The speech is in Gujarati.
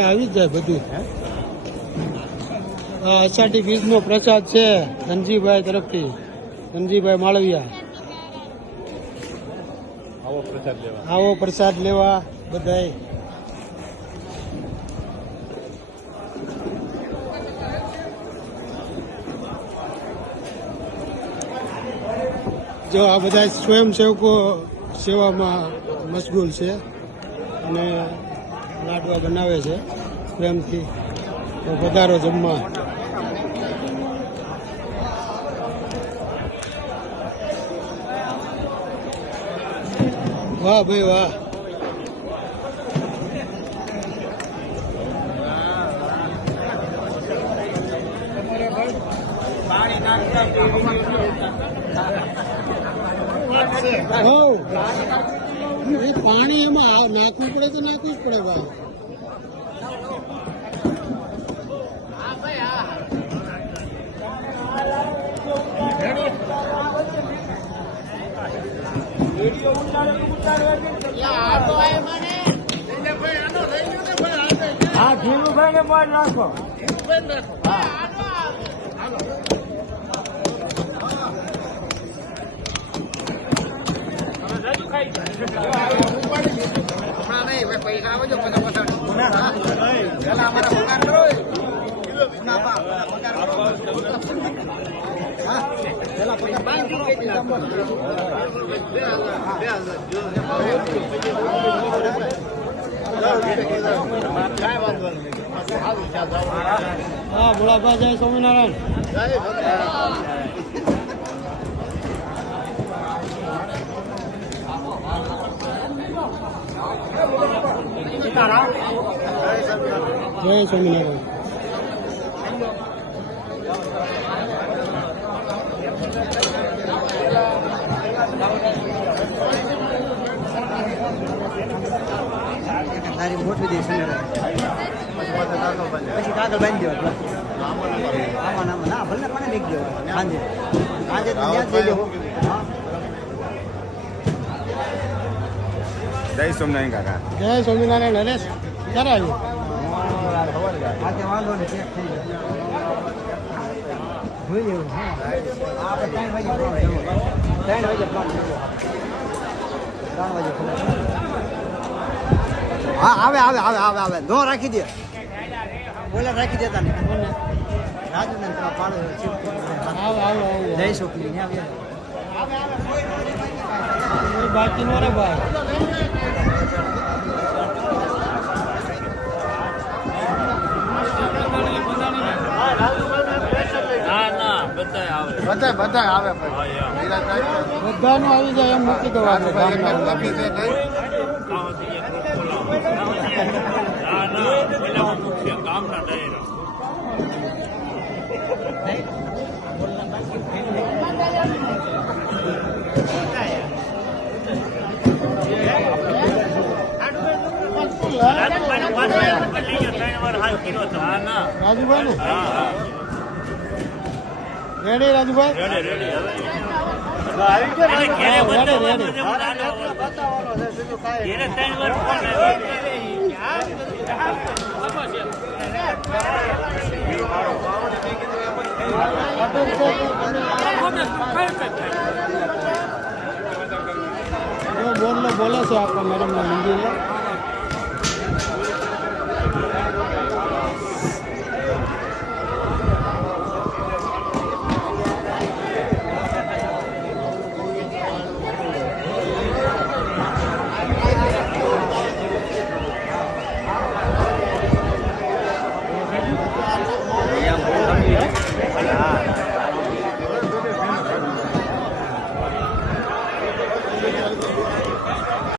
સામે આવી જ જાય બધું. અષાઢી બીજનો પ્રસાદ છે ધનજીભાઈ તરફથી, ધનજીભાઈ માળવિયા. આવો પ્રસાદ લેવા બધાય. જો આ બધા સ્વયંસેવકો સેવામાં મશગુલ છે અને લાડવા બનાવે છે પ્રેમથી. તો પધારો જમવા. વાહ ભાઈ વાહ. પાણી એમાં નાખવું પડે તો નાખવું જ પડે ભાઈ. હા ધીરુભાઈ ને મોજ રાખો. પૈસા આવજો હા ભોળાભા જય સ્વામિનારાયણ. જય સ્વામિનારાયણ. તારી મોટી દેશ પછી કાગળ બાંધી દેવા. આમાં ના ભલે પણ લઈ ગયો સાંજે સાંજે તો ત્યાં જ લઈ લેવો. જય સ્વામિનારાયણ કાકા. જય સ્વામિનારાયણ. હરેશ ક્યારે આવ્યું? આજે વાંધો નહીં ચેક થઈ ગયો. જોઈ લેવું. આપણે 3 વાગે પ્લાન કર્યો. 3 વાગે પ્લાન કર્યો. 3 વાગે હા આવે આવે આવે આવે આવે નો રાખી દે. બોલે રાખી દેતા નહીં. રાજુને પેલા પાડો જય છોકરી ને આવે બાકી નો રે ભાઈ. બધા આવે બધાનું આવી જાય એમ મૂકી દો આપણે. રાજુભાઈ ને રેડી. રાજુભાઈ બોલે છે આપણા મેડમ ના મંદિર.